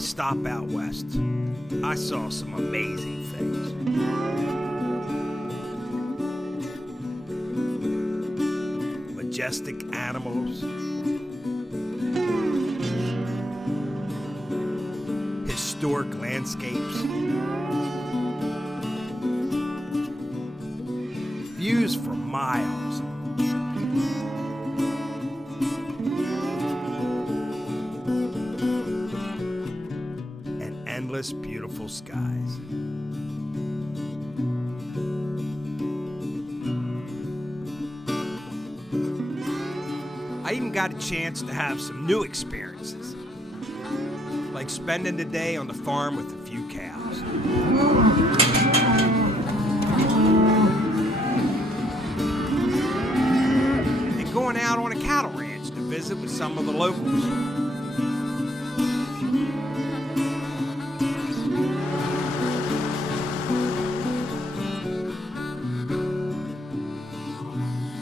stop out west, I saw some amazing things. Majestic animals, historic landscapes, views for miles, and endless beautiful skies. I even got a chance to have some new experiences, like spending the day on the farm with a few cows. And going out on a cattle ranch to visit with some of the locals.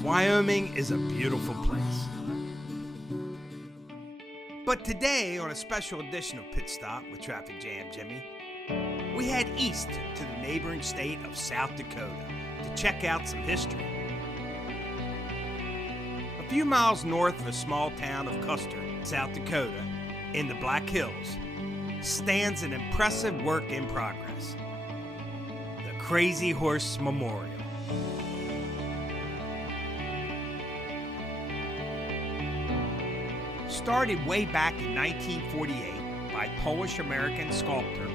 Wyoming is a beautiful place. But today, on a special edition of Pit Stop with Traffic Jam Jimmy, we head east to the neighboring state of South Dakota to check out some history. A few miles north of the small town of Custer, South Dakota, in the Black Hills, stands an impressive work in progress, the Crazy Horse Memorial. Started way back in 1948 by Polish-American sculptor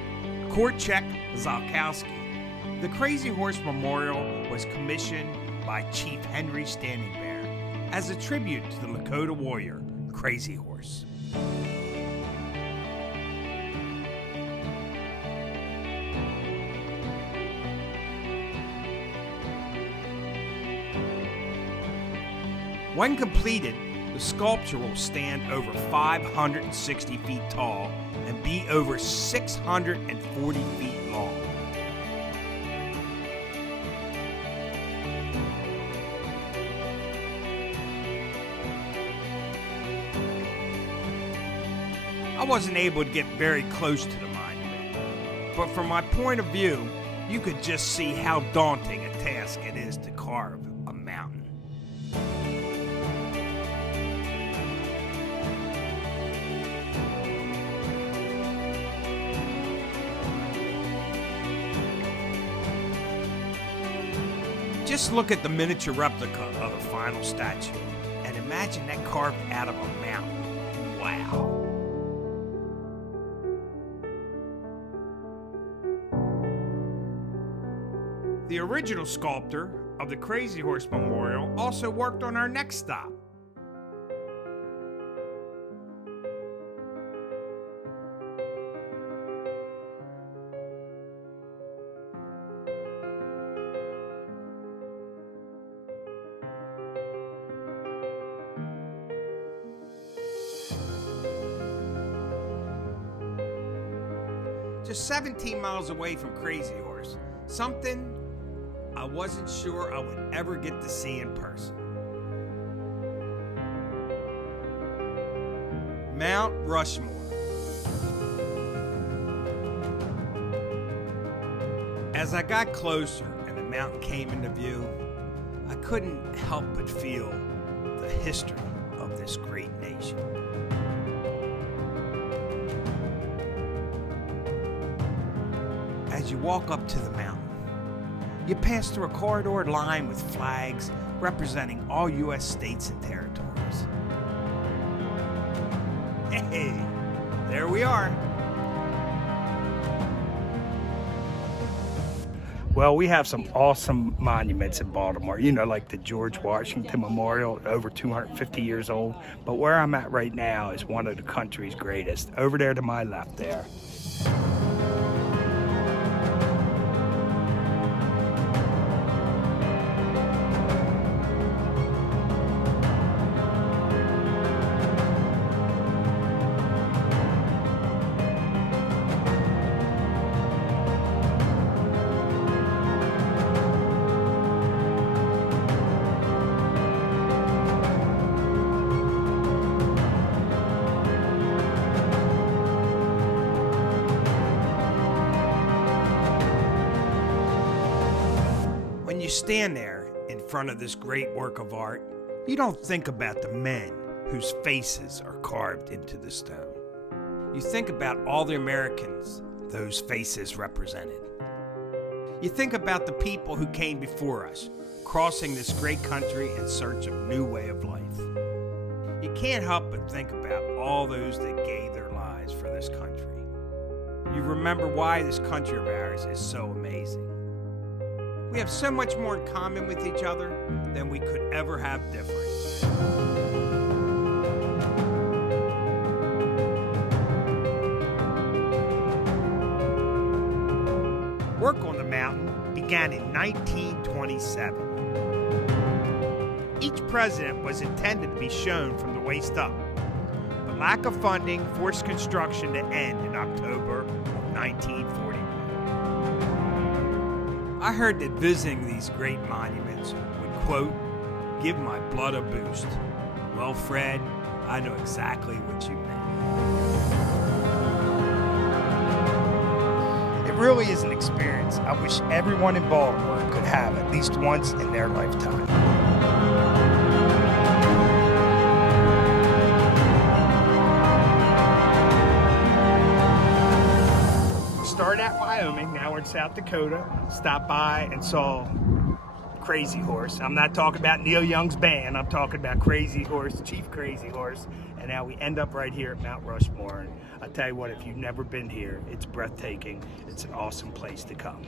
Korczak Zalkowski, the Crazy Horse Memorial was commissioned by Chief Henry Standing Bear as a tribute to the Lakota warrior Crazy Horse. When completed, the sculpture will stand over 560 feet tall and be over 640 feet long. I wasn't able to get very close to the monument, but from my point of view, you could just see how daunting a task it is to carve a mountain. Just look at the miniature replica of the final statue and imagine that carved out of a mountain. Wow. The original sculptor of the Crazy Horse Memorial also worked on our next stop. Just 17 miles away from Crazy Horse, something I wasn't sure I would ever get to see in person. Mount Rushmore. As I got closer and the mountain came into view, I couldn't help but feel the history of this great nation. As you walk up to the mountain, you pass through a corridor lined with flags representing all U.S. states and territories. Hey, there we are. Well, we have some awesome monuments in Baltimore, like the George Washington Memorial, over 250 years old. But where I'm at right now is one of the country's greatest, over there to my left there. When you stand there in front of this great work of art, you don't think about the men whose faces are carved into the stone. You think about all the Americans those faces represented. You think about the people who came before us, crossing this great country in search of a new way of life. You can't help but think about all those that gave their lives for this country. You remember why this country of ours is so amazing. We have so much more in common with each other than we could ever have different. Work on the mountain began in 1927. Each president was intended to be shown from the waist up, but lack of funding forced construction to end in October of 1941. I heard that visiting these great monuments would, quote, give my blood a boost. Well, Fred, I know exactly what you meant. It really is an experience I wish everyone in Baltimore could have at least once in their lifetime. Started at Wyoming, now we're in South Dakota. Stopped by and saw Crazy Horse. I'm not talking about Neil Young's band, I'm talking about Crazy Horse, Chief Crazy Horse. And now we end up right here at Mount Rushmore. And I tell you what, if you've never been here, it's breathtaking. It's an awesome place to come.